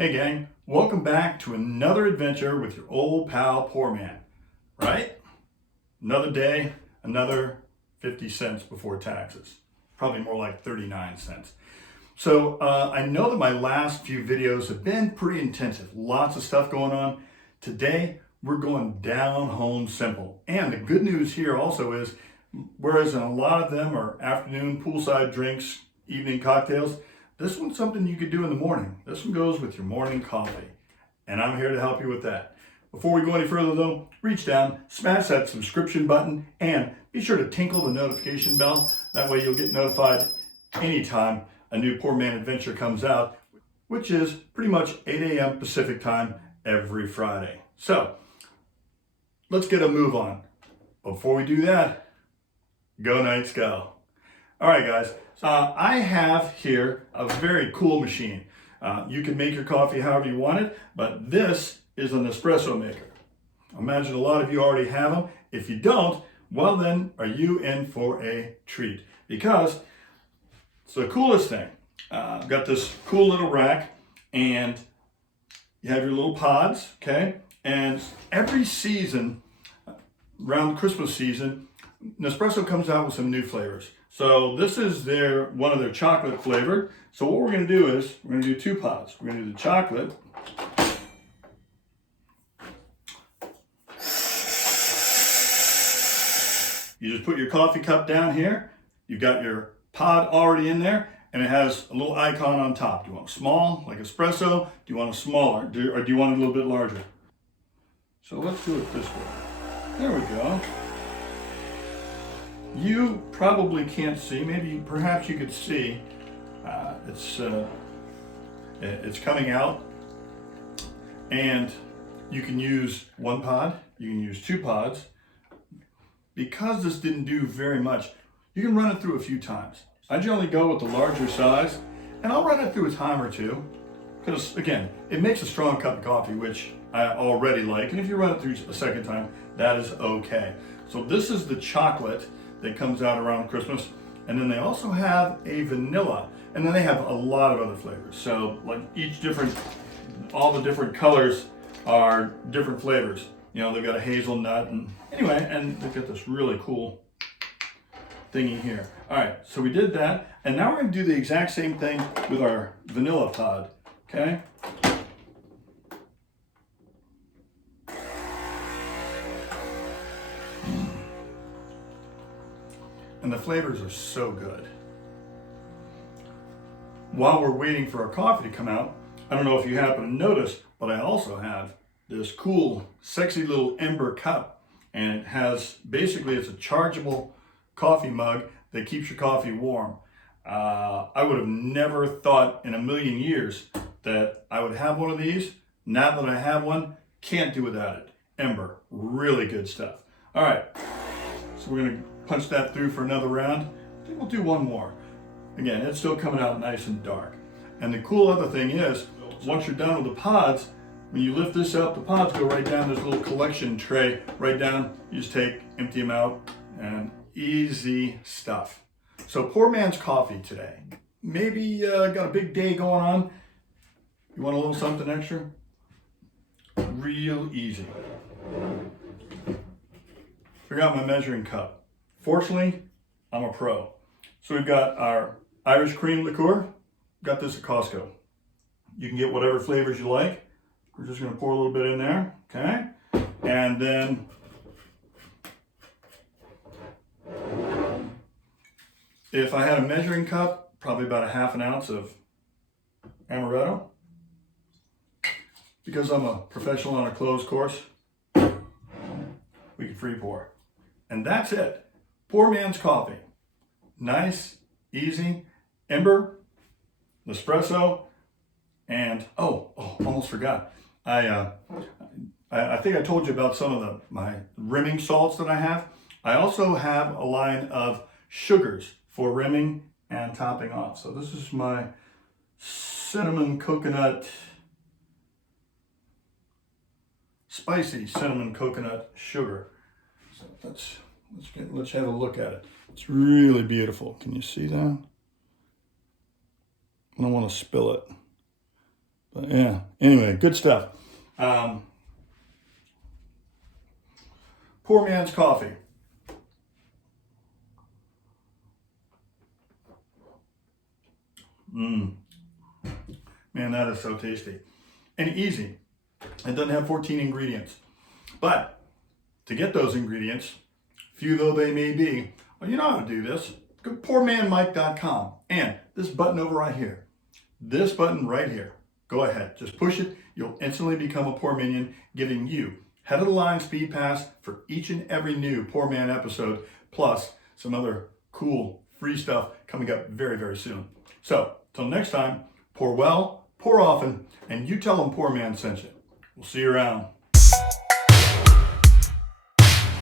Hey gang, welcome back to another adventure with your old pal PourMan, right? Another day, another 50 cents before taxes. Probably more like 39 cents. So I know that my last few videos have been pretty intensive. Lots of stuff going on. Today, we're going down home simple. And the good news here also is, whereas a lot of them are afternoon poolside drinks, evening cocktails, this one's something you could do in the morning. This one goes with your morning coffee. And I'm here to help you with that. Before we go any further though, reach down, smash that subscription button, and be sure to tinkle the notification bell. That way you'll get notified anytime a new PourMan adventure comes out, which is pretty much 8 a.m. Pacific time every Friday. So let's get a move on. Before we do that, go Knights go. All right, guys. I have here a very cool machine. You can make your coffee however you want it, but this is an espresso maker. I imagine a lot of you already have them. If you don't, well then, are you in for a treat? Because it's the coolest thing. I've got this cool little rack, and you have your little pods, okay? And every season, around Christmas season, Nespresso comes out with some new flavors. So this is one of their chocolate flavor. So what we're going to do is, we're going to do two pods. We're going to do the chocolate. You just put your coffee cup down here. You've got your pod already in there, and it has a little icon on top. Do you want a small, like espresso? Do you want a smaller, or do you want it a little bit larger? So let's do it this way. There we go. You probably can't see, perhaps you could see, it's coming out, and you can use one pod, you can use two pods. Because this didn't do very much, you can run it through a few times. I generally go with the larger size, and I'll run it through a time or two, because again, it makes a strong cup of coffee, which I already like, and if you run it through a second time, that is okay. So this is the chocolate that comes out around Christmas, and then they also have a vanilla, and then they have a lot of other flavors. So like all the different colors are different flavors. You know, they've got a hazelnut, and anyway, and they've got this really cool thingy here. All right, so we did that, and now we're gonna do the exact same thing with our vanilla pod, okay? And the flavors are so good. While we're waiting for our coffee to come out, I don't know if you happen to notice, but I also have this cool, sexy little ember cup. And it has, basically it's a chargeable coffee mug that keeps your coffee warm. I would have never thought in a million years that I would have one of these. Now that I have one, can't do without it. Ember, really good stuff. All right, so we're gonna punch that through for another round. I think we'll do one more. Again, it's still coming out nice and dark. And the cool other thing is, once you're done with the pods, when you lift this up, the pods go right down this little collection tray, right down. You just empty them out, and easy stuff. So PourMan's coffee today. Maybe got a big day going on. You want a little something extra? Real easy. Figure out my measuring cup. Fortunately, I'm a pro. So we've got our Irish cream liqueur. Got this at Costco. You can get whatever flavors you like. We're just gonna pour a little bit in there, okay? And then if I had a measuring cup, probably about a half an ounce of amaretto. Because I'm a professional on a closed course, we can free pour. And that's it. PourMan's coffee. Nice, easy, ember, espresso, and almost forgot. I think I told you about some of my rimming salts that I have. I also have a line of sugars for rimming and topping off. So this is my spicy cinnamon coconut sugar. So let's have a look at it. It's really beautiful. Can you see that? I don't want to spill it, Yeah. Anyway, good stuff. Poor man's coffee. Man, that is so tasty and easy. It doesn't have 14 ingredients, but to get those ingredients, few though they may be, well, you know how to do this. Go to PourManMike.com and this button over right here. This button right here. Go ahead, just push it. You'll instantly become a Pour Minion, giving you head of the line speed pass for each and every new Pour Man episode, plus some other cool free stuff coming up very, very soon. So, till next time, pour well, pour often, and you tell them Pour Man sent you. We'll see you around.